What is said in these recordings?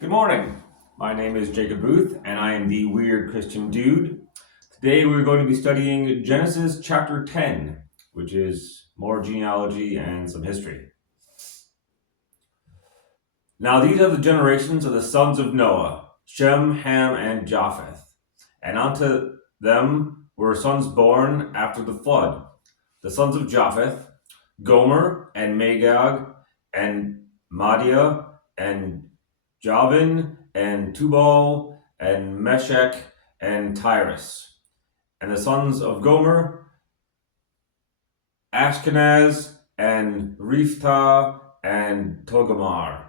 Good morning. My name is Jacob Booth, and I am the Weird Christian Dude. Today we're going to be studying Genesis chapter 10, which is more genealogy and some history. Now these are the generations of the sons of Noah, Shem, Ham, and Japheth. And unto them were sons born after the flood. The sons of Japheth, Gomer, and Magog, and Madiah, and Javin, and Tubal, and Meshech, and Tyrus. And the sons of Gomer, Ashkenaz, and Riphtah, and Togamar.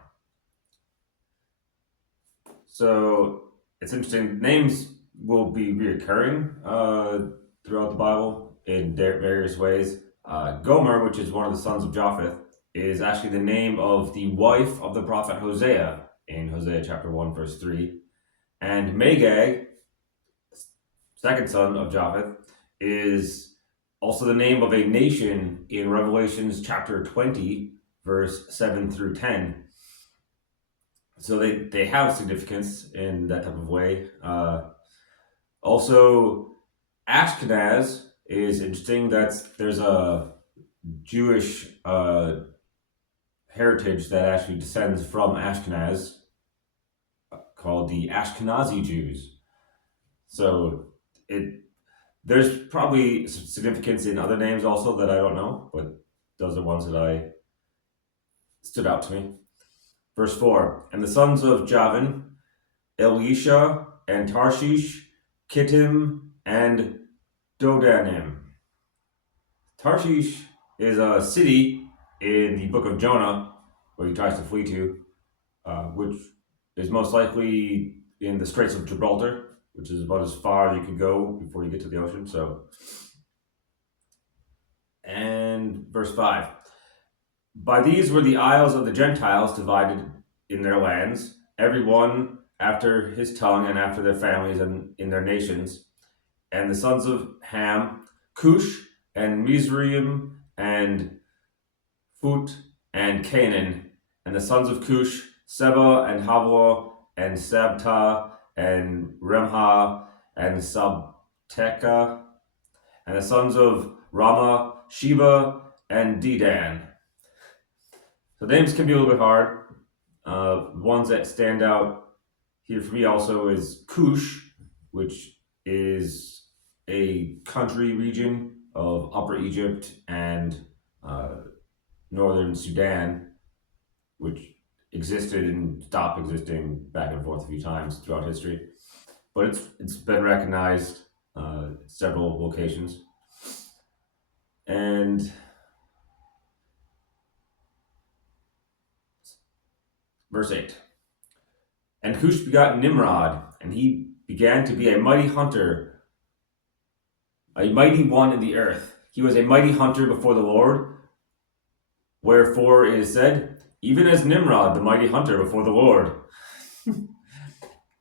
So it's interesting. Names will be reoccurring throughout the Bible in various ways. Gomer, which is one of the sons of Japheth, is actually the name of the wife of the prophet Hosea in Hosea chapter 1, verse 3. And Magog, second son of Japheth, is also the name of a nation in Revelations chapter 20, verse 7 through 10. So they have significance in that type of way. Also, Ashkenaz is interesting. There's a Jewish heritage that actually descends from Ashkenaz, called the Ashkenazi Jews. So there's probably significance in other names also that I don't know, but those are ones that stood out to me. Verse 4, and the sons of Javin, Elisha, and Tarshish, Kittim, and Dodanim. Tarshish is a city in the book of Jonah where he tries to flee to, which is most likely in the Straits of Gibraltar, which is about as far as you could go before you get to the ocean. And verse 5. By these were the isles of the Gentiles divided in their lands, every one after his tongue and after their families and in their nations. And the sons of Ham, Cush, and Mizraim, and Phut, and Canaan. And the sons of Cush, Seba, and Havlah, and Sabta, and Remha, and Sabteka. And the sons of Rama, Sheba, and Dedan. So names can be a little bit hard. Ones that stand out here for me also is Cush, which is a country region of Upper Egypt and northern Sudan, which existed and stopped existing back and forth a few times throughout history. But it's been recognized several locations. And verse 8. And Cush begot Nimrod, and he began to be a mighty hunter, a mighty one in the earth. He was a mighty hunter before the Lord. Wherefore it is said, even as Nimrod, the mighty hunter before the Lord.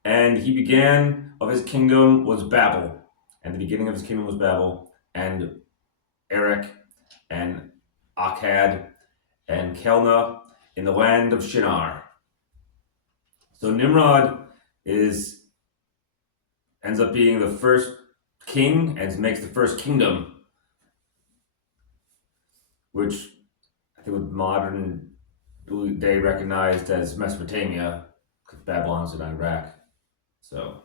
And he began of his kingdom was Babel, and the beginning of his kingdom was Babel, and Erech, and Akkad, and Kelna in the land of Shinar. So Nimrod ends up being the first king and makes the first kingdom, which I think with modern day recognized as Mesopotamia, because Babylon's in Iraq. So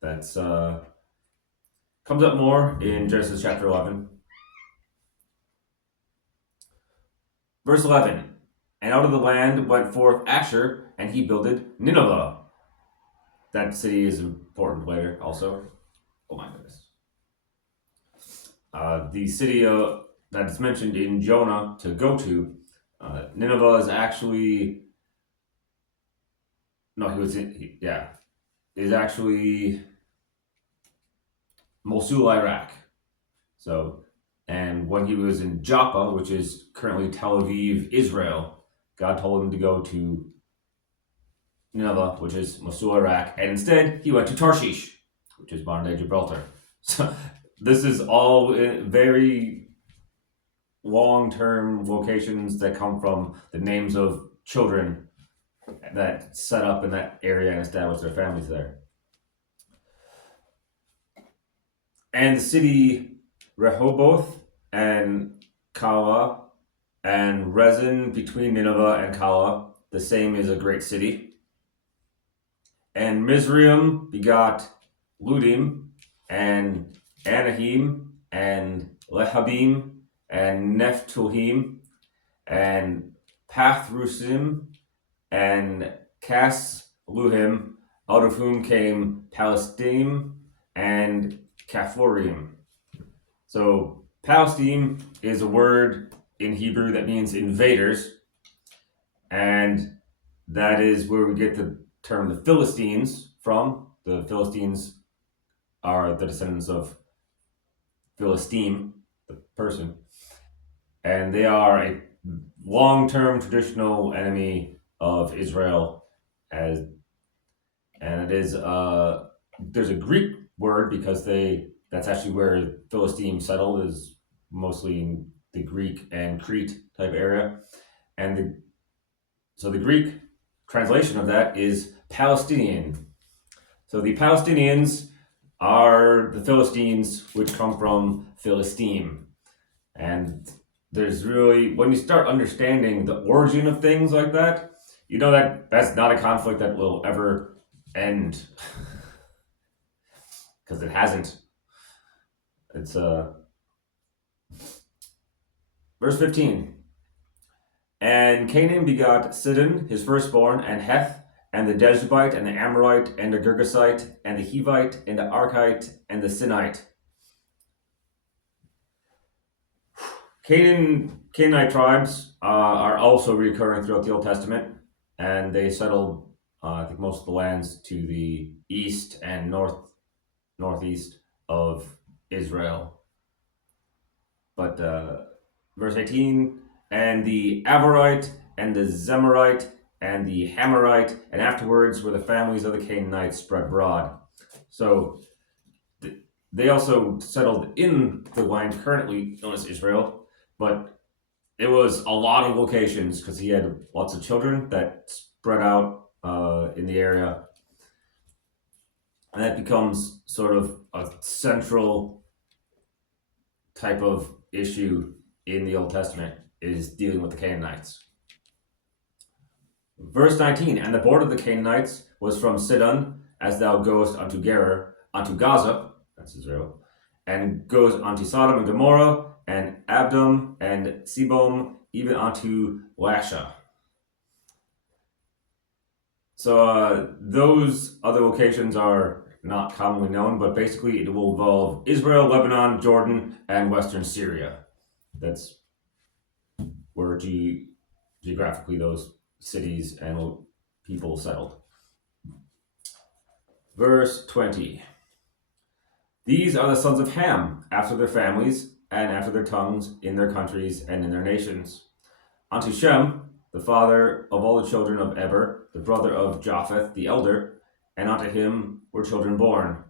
that's comes up more in Genesis chapter 11. Verse 11, and out of the land went forth Asher, and he builded Nineveh. That city is important later also. Oh my goodness. The city that's mentioned in Jonah to go to, Nineveh is actually, no, is actually Mosul, Iraq. So, and when he was in Joppa, which is currently Tel Aviv, Israel, God told him to go to Nineveh, which is Mosul, Iraq, and instead he went to Tarshish, which is modern day Gibraltar. So this is all very long-term locations that come from the names of children that set up in that area and established their families there. And the city Rehoboth and Kala and Rezin between Nineveh and Kala, the same is a great city. And Mizraim begot Ludim and Anahim and Lehabim and Nephtuhim and Pathrusim and Casluhim, out of whom came Palestine and Caphorim. So Palestine is a word in Hebrew that means invaders, and that is where we get the term the Philistines from. The Philistines are the descendants of Philistine, the person, and they are a long-term traditional enemy of Israel, as and it is there's a Greek word because that's actually where Philistine settled, is mostly in the Greek and Crete type area, and so the Greek translation of that is Palestinian. So the Palestinians are the Philistines, which come from Philistine. And there's really, when you start understanding the origin of things like that, you know that that's not a conflict that will ever end. Because it hasn't. It's verse 15. And Canaan begot Sidon, his firstborn, and Heth, and the Jebusite, and the Amorite, and the Girgasite, and the Hivite, and the Archite, and the Sinite. Canaanite tribes are also recurring throughout the Old Testament, and they settled, I think, most of the lands to the east and northeast of Israel. But verse 18, and the Avorite, and the Zemarite, and the Hamorite, and afterwards were the families of the Canaanites spread abroad. So they also settled in the land currently known as Israel, but it was a lot of locations because he had lots of children that spread out in the area. And that becomes sort of a central type of issue in the Old Testament, is dealing with the Canaanites. Verse 19, and the border of the Canaanites was from Sidon, as thou goest unto Gerar, unto Gaza, that's Israel, and goes unto Sodom and Gomorrah, and Abdom, and Sebom, even unto Lasha. So those other locations are not commonly known, but basically it will involve Israel, Lebanon, Jordan, and Western Syria. That's where geographically those cities and people settled. Verse 20. These are the sons of Ham, after their families, and after their tongues, in their countries, and in their nations. Unto Shem, the father of all the children of Eber, the brother of Japheth, the elder, and unto him were children born.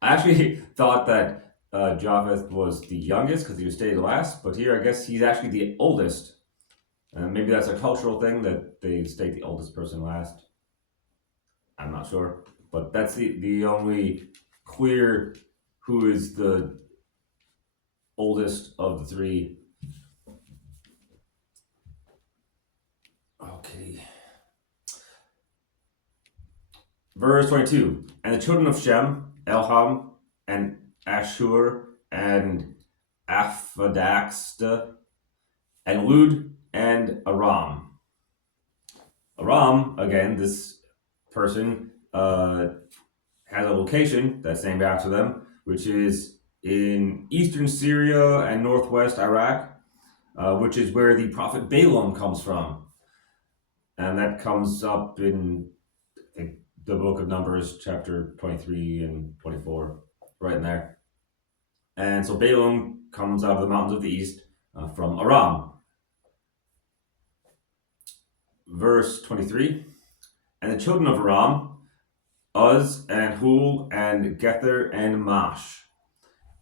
I actually thought that Japheth was the youngest because he was stated last, but here I guess he's actually the oldest. Maybe that's a cultural thing that they state the oldest person last. I'm not sure, but that's the only clear who is the oldest of the three. Okay. Verse 22. And the children of Shem, Elham, and Ashur, and Aphodaxta, and Lud, and Aram. Aram, again, this person has a location that's named after them, which is in eastern Syria and northwest Iraq, which is where the prophet Balaam comes from. And that comes up in, I think, the book of Numbers, chapter 23 and 24, right in there. And so Balaam comes out of the mountains of the east from Aram. Verse 23, and the children of Aram, Uz, and Hul, and Gether, and Mash.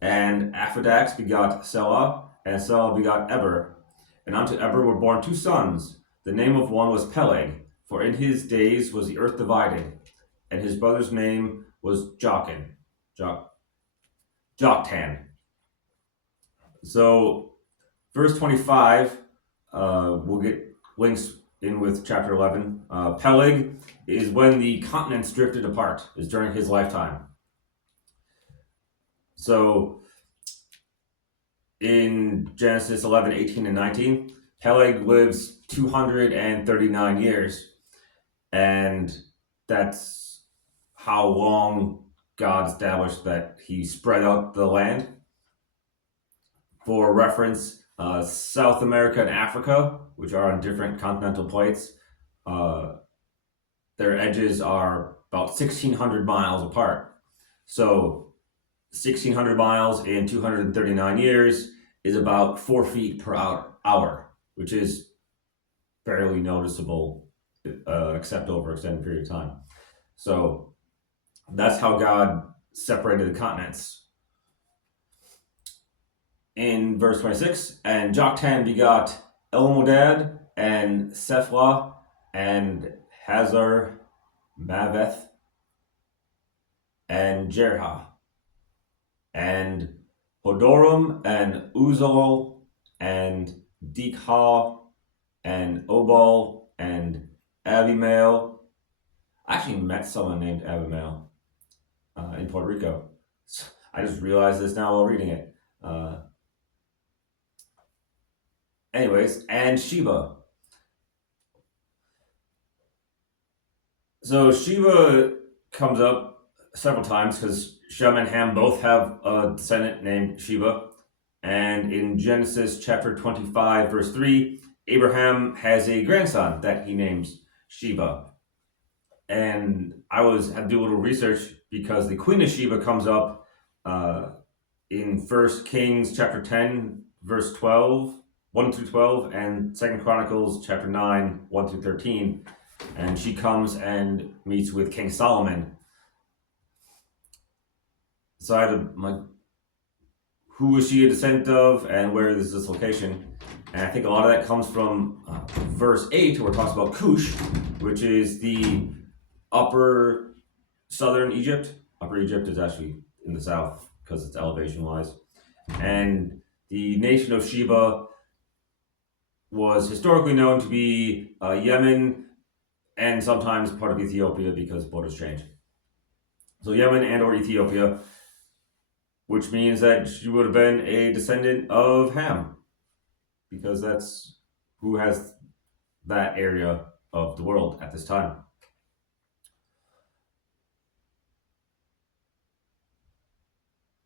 And Aphodax begot Selah, and Selah begot Eber. And unto Eber were born two sons. The name of one was Peleg, for in his days was the earth divided, and his brother's name was Joktan. So, verse 25, we'll get links in with chapter 11. Peleg is when the continents drifted apart, is during his lifetime. So, in Genesis 11, 18, and 19, Peleg lives 239 years, and that's how long God established that he spread out the land. For reference, South America and Africa, which are on different continental plates, their edges are about 1,600 miles apart. So 1,600 miles in 239 years is about 4 feet per hour, which is barely noticeable except over extended period of time. So that's how God separated the continents. In verse 26, and Joktan begot Elmodad and Sephlah and Hazar Maveth and Jerha and Hodoram and Uzal and Dikha and Obal and Abimael. I actually met someone named Abimael in Puerto Rico. I just realized this now while reading it. Anyways, and Sheba. So Sheba comes up several times because Shem and Ham both have a descendant named Sheba. And in Genesis chapter 25, verse 3, Abraham has a grandson that he names Sheba. And I had to do a little research because the Queen of Sheba comes up in 1 Kings chapter 10, verse 12, 1 through 12, and 2 Chronicles chapter 9, 1 through 13. And she comes and meets with King Solomon. So I had to, who is she a descendant of, and where is this location? And I think a lot of that comes from verse 8, where it talks about Cush, which is the upper southern Egypt. Upper Egypt is actually in the south because it's elevation-wise. And the nation of Sheba was historically known to be Yemen and sometimes part of Ethiopia because borders change. So Yemen and or Ethiopia, which means that she would have been a descendant of Ham because that's who has that area of the world at this time.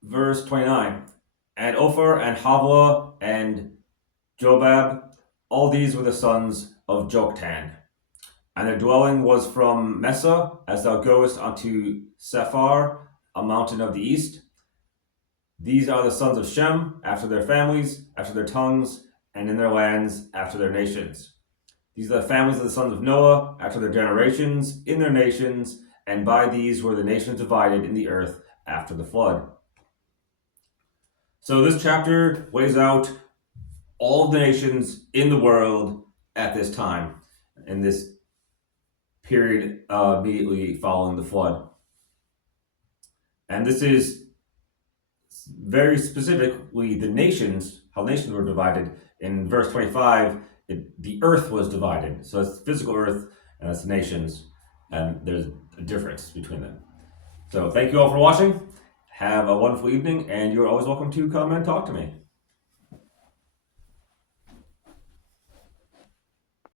Verse 29, and Ophir and Havlah and Jobab, all these were the sons of Joktan. And their dwelling was from Mesa, as thou goest unto Sephar, a mountain of the east. These are the sons of Shem, after their families, after their tongues, and in their lands, after their nations. These are the families of the sons of Noah, after their generations, in their nations, and by these were the nations divided in the earth after the flood. So this chapter lays out all of the nations in the world at this time, in this period immediately following the flood. And this is very specifically the nations, how nations were divided. In verse 25, the earth was divided. So it's the physical earth and it's the nations, and there's a difference between them. So thank you all for watching. Have a wonderful evening, and you're always welcome to come and talk to me.